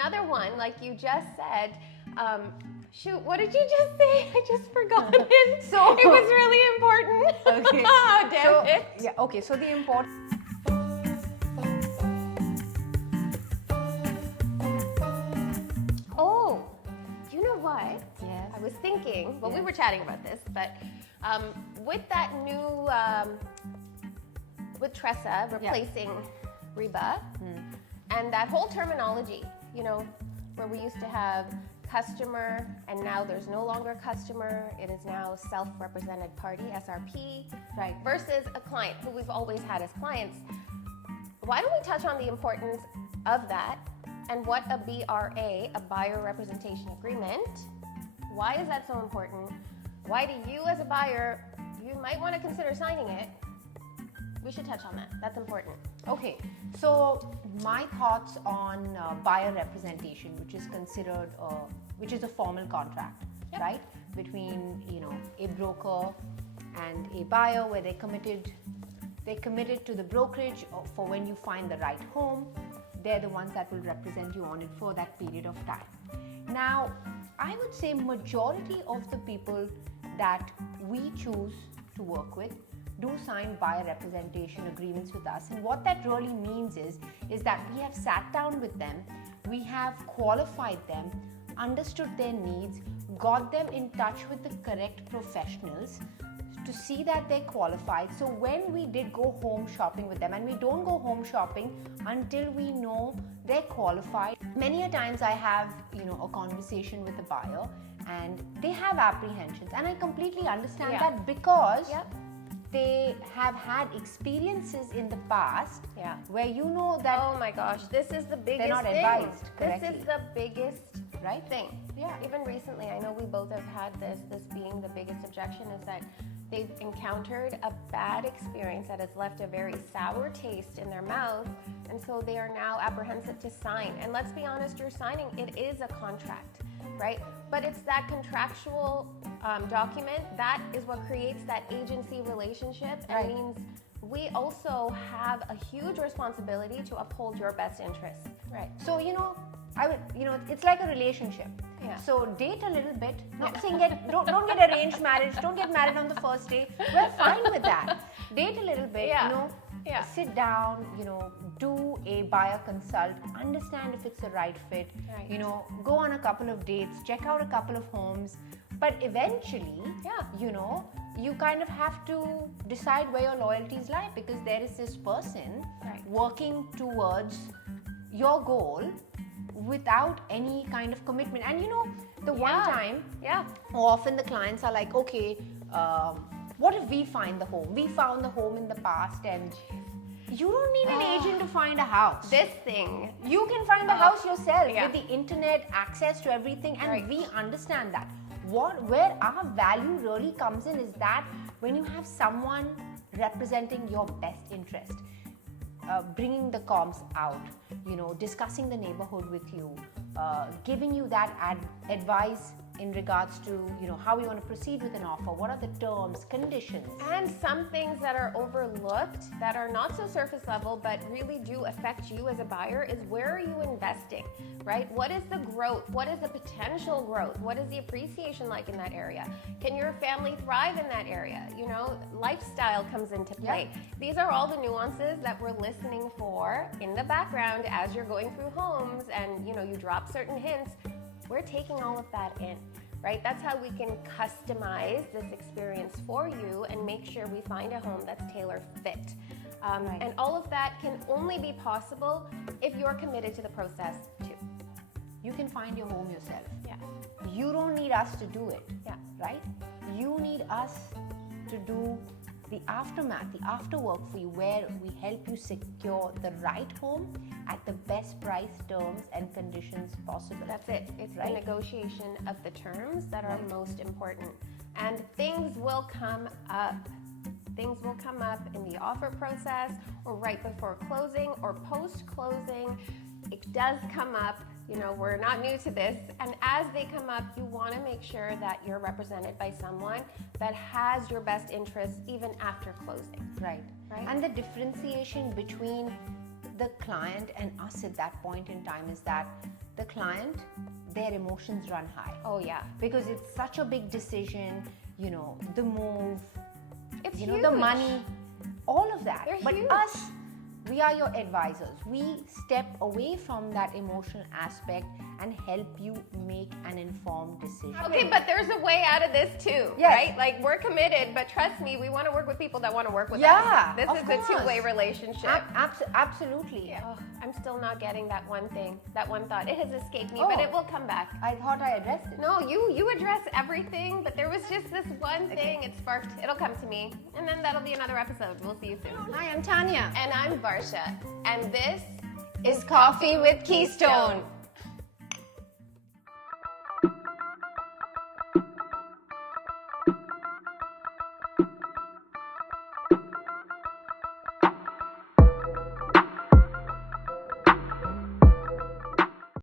another one, like you just said, shoot, what did you just say? I just forgot it. So it was really important. Okay. Damn it. Yeah. Okay. So the important. Oh, you know what? Yes. I was thinking, well, we were chatting about this, but with that new, with TRESA replacing REBBA, and that whole terminology, you know, where we used to have customer, and now there's no longer customer, it is now self-represented party, SRP, Right. versus a client who we've always had as clients. Why don't we touch on the importance of that and what a BRA, a buyer representation agreement, why is that so important? Why do you as a buyer, you might want to consider signing it? We should touch on that. That's important. Okay, so my thoughts on buyer representation, which is considered, which is a formal contract, right, between a broker and a buyer, where they're committed to the brokerage for when you find the right home. They're the ones that will represent you on it for that period of time. Now, I would say majority of the people that we choose to work with do sign buyer representation agreements with us, and what that really means is that we have sat down with them, we have qualified them, understood their needs, got them in touch with the correct professionals to see that they're qualified. So when we did go home shopping with them, and we don't go home shopping until we know they're qualified. Many a times I have a conversation with a buyer and they have apprehensions, and I completely understand that because they have had experiences in the past where that oh my gosh, this is the biggest they're not thing. advised correctly. This is the biggest thing. Yeah. Even recently, I know we both have had this being the biggest objection, is that they've encountered a bad experience that has left a very sour taste in their mouth, and so they are now apprehensive to sign. And let's be honest, you're signing, it is a contract, right? But it's that contractual document that is what creates that agency relationship, and means we also have a huge responsibility to uphold your best interests. Right. So I would, it's like a relationship. Yeah. So date a little bit. Not saying don't get arranged marriage. Don't get married on the first day. We're fine with that. Date a little bit. Sit down. Do a buyer consult. Understand if it's the right fit. Right. Go on a couple of dates. Check out a couple of homes. But eventually, you kind of have to decide where your loyalties lie, because there is this person working towards your goal without any kind of commitment. And the one time, often the clients are like, okay, what if we find the home? We found the home in the past, and you don't need an agent to find a house. This thing. You can find the house yourself with the internet, access to everything, and we understand that. Where our value really comes in is that when you have someone representing your best interest, bringing the comps out, discussing the neighborhood with you, giving you that advice in regards to how you want to proceed with an offer, what are the terms, conditions. And some things that are overlooked, that are not so surface level, but really do affect you as a buyer, is where are you investing, right? What is the growth? What is the potential growth? What is the appreciation like in that area? Can your family thrive in that area? Lifestyle comes into play. These are all the nuances that we're listening for in the background as you're going through homes, and you drop certain hints. We're taking all of that in, right? That's how we can customize this experience for you and make sure we find a home that's tailor fit. And all of that can only be possible if you're committed to the process too. You can find your home yourself. Yeah. You don't need us to do it. Yeah. Right? You need us to do the aftermath, the afterwork for you, where we help you secure the right home at the best price, terms, and conditions possible. That's it. It's the negotiation of the terms that are most important. And things will come up. Things will come up in the offer process, or right before closing, or post-closing. It does come up. We're not new to this. And as they come up, you want to make sure that you're represented by someone that has your best interests even after closing. Right. And the differentiation between the client and us at that point in time is that the client, their emotions run high. Oh yeah. Because it's such a big decision, you know, the move, It's you know, huge. the money, all of that. They're But huge. us, we are your advisors. We step away from that emotional aspect and help you make an informed decision. Okay, but there's a way out of this too, Yes. right? Like we're committed, but trust me, we want to work with people that want to work with Yeah, us. This of is course. a two-way relationship. Absolutely. Oh, I'm still not getting that one thing, that one thought. It has escaped me, but Oh. it will come back. I thought I addressed it. No, you address everything, but there was just this one thing. It sparked. It'll come to me, and then that'll be another episode. We'll see you soon. Hi, I'm Tanya. And I'm Varsha, and this Is Coffee with Keystone.